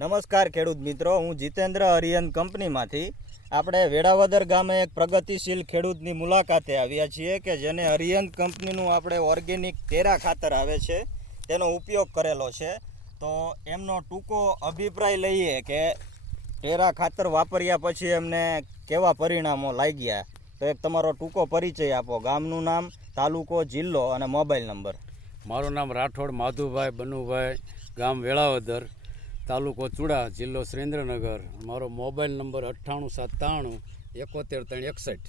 નમસ્કાર ખેડૂત મિત્રો, હું જીતેન્દ્ર અરિયન કંપનીમાંથી આપણે વેળાવદર ગામે એક પ્રગતિશીલ ખેડૂતની મુલાકાતે આવ્યા છીએ કે જેને અરિયન કંપનીનું આપણે ઓર્ગેનિક ટેરા ખાતર આવે છે તેનો ઉપયોગ કરેલો છે. તો એમનો ટૂંકો અભિપ્રાય લઈએ કે ટેરા ખાતર વાપર્યા પછી એમને કેવા પરિણામો લાગ્યા. તો એક તમારો ટૂંકો પરિચય આપો, ગામનું નામ, તાલુકો, જિલ્લો અને મોબાઈલ નંબર. મારું નામ રાઠોડ માધુભાઈ બનુભાઈ, ગામ વેળાવદર, તાલુકો ચુડા, જિલ્લો સુરેન્દ્રનગર. મારો મોબાઈલ નંબર 98 97 71 361.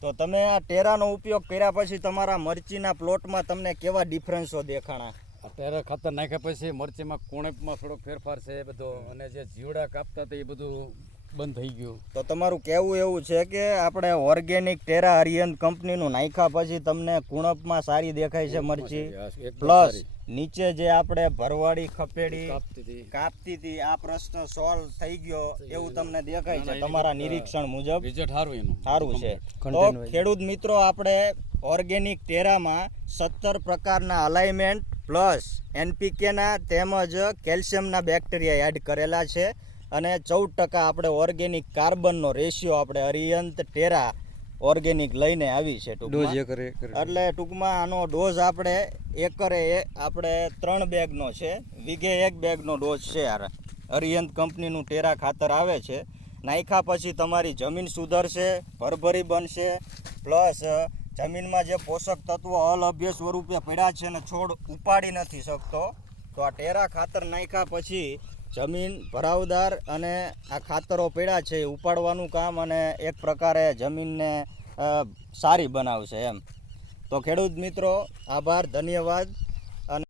તો તમે આ ટેરાનો ઉપયોગ કર્યા પછી તમારા મરચીના પ્લોટમાં તમને કેવા ડિફરન્સો દેખાણા? આ ટેરા ખાતર નાખ્યા પછી મરચીમાં કુણપમાં થોડોક ફેરફાર છે એ બધો, અને જે જીવડા કાપતા હતા એ બધું બંધ થઈ ગયું. તો તમારું કહેવું એવું છે કે આપણે ઓર્ગેનિક ટેરા અરિયન કંપનીનું નાખ્યા પછી તમને કુણપમાં સારી દેખાય છે મરચી, પ્લસ નીચે જે આપણે ભરવાડી ખપેડી કાપતી હતી આ પ્રશ્ન સોલ્વ થઈ ગયો એવું તમને દેખાય છે તમારા નિરીક્ષણ મુજબ? રિઝલ્ટ સારું છે. તો ખેડૂત મિત્રો, આપણે ઓર્ગેનિક ટેરામાં 17 પ્રકારના અલાઇમેન્ટ પ્લસ NPKના તેમજ કેલ્શિયમના બેક્ટેરિયા એડ કરેલા છે અને 14% આપણે ઓર્ગેનિક કાર્બનનો રેશિયો આપણે અરિયંત ટેરા ઓર્ગેનિક લઈને આવી છે ટૂંકમાં. એટલે ટૂંકમાં આનો ડોઝ આપણે એકરે આપણે 3 બેગનો છે, વીઘે 1 બેગનો ડોઝ છે. અરિયંત કંપનીનું ટેરા ખાતર આવે છે. નાખ્યા પછી તમારી જમીન સુધરશે, ભરભરી બનશે, પ્લસ જમીનમાં જે પોષક તત્વો અલભ્ય સ્વરૂપે પડ્યા છે અને છોડ ઉપાડી નથી શકતો, તો આ ટેરા ખાતર નાખ્યા પછી જમીન ભરાવદાર અને આ ખાતરો પડ્યા છે એ ઉપાડવાનું કામ અને એક પ્રકારે જમીનને સારી બનાવશે એમ. તો ખેડૂત મિત્રો, આભાર, ધન્યવાદ.